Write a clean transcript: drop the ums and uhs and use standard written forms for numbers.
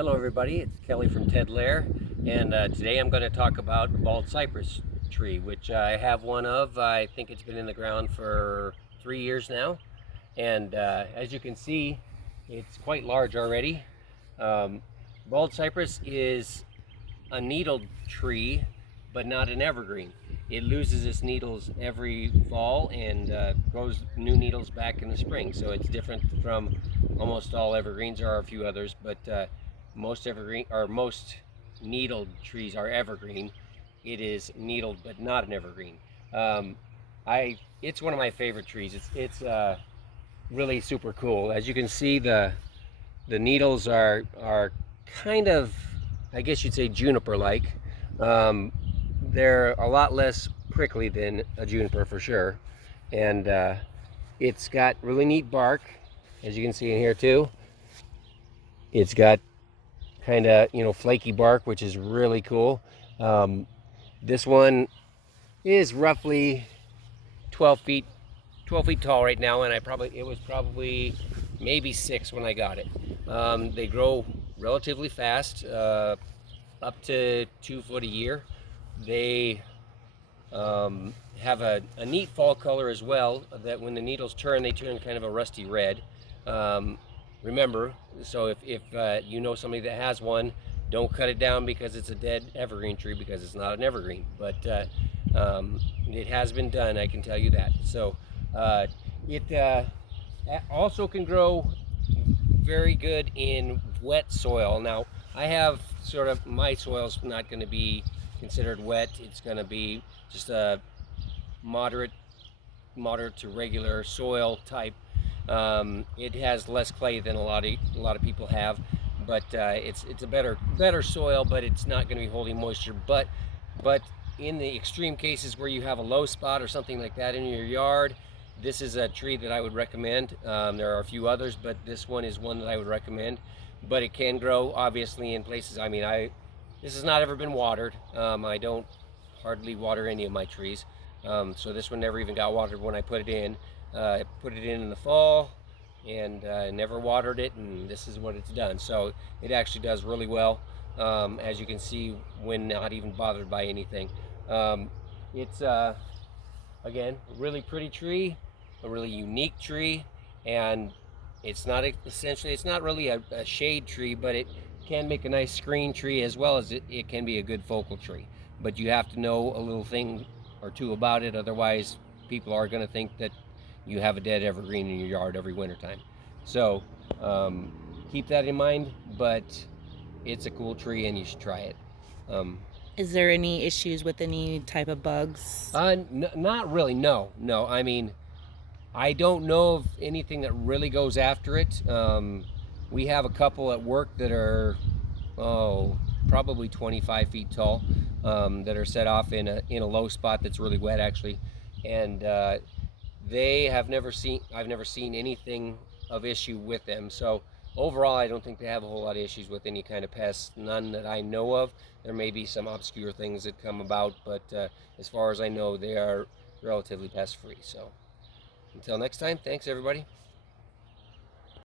Hello everybody, it's Kelly from Ted Lair, and today I'm going to talk about the bald cypress tree, which I have one of. I think it's been in the ground for 3 years now, and as you can see, it's quite large already. Um, Bald cypress is a needled tree, but not an evergreen. It loses its needles every fall and grows new needles back in the spring. So it's different from almost all evergreens. There are a few others, but most needled trees are evergreen. It is needled, but not an evergreen. Um, it's one of my favorite trees. It's really super cool. As you can see, the needles are kind of, I guess you'd say, juniper-like. Um, they're a lot less prickly than a juniper for sure, and it's got really neat bark, as you can see in here too. It's got kind of flaky bark, which is really cool. This one is roughly 12 feet 12 feet tall right now, and it was probably maybe 6 when I got it. They grow relatively fast, up to 2 foot a year. They have a neat fall color as well, that when the needles turn, they turn kind of a rusty red. Um, Remember, so if you know somebody that has one, don't cut it down because it's a dead evergreen tree, because it's not an evergreen. But it has been done, I can tell you that. So it also can grow very good in wet soil. Now, I have my soil's not going to be considered wet. It's going to be just a moderate to regular soil type. It has less clay than a lot of people have, but it's a better soil, but it's not going to be holding moisture. But in the extreme cases where you have a low spot or something like that in your yard, this is a tree that I would recommend. There are a few others, but this one is one that I would recommend. But it can grow obviously in places. I mean, this has not ever been watered. I don't hardly water any of my trees. So this one never even got watered when I put it in. I put it in the fall and never watered it, and this is what it's done. So it actually does really well, as you can see, when not even bothered by anything. It's again, really pretty tree, a really unique tree, and it's not really a shade tree, but it can make a nice screen tree, as well as it can be a good focal tree. But you have to know a little thing or two about it, otherwise people are going to think that you have a dead evergreen in your yard every wintertime. So keep that in mind, but it's a cool tree and you should try it. Is there any issues with any type of bugs? Not really, no. I mean, I don't know of anything that really goes after it. We have a couple at work that are, probably 25 feet tall, that are set off in a low spot that's really wet actually, and I've never seen anything of issue with them. So overall, I don't think they have a whole lot of issues with any kind of pests. None that I know of. There may be some obscure things that come about, but as far as I know, they are relatively pest free. So until next time, thanks everybody.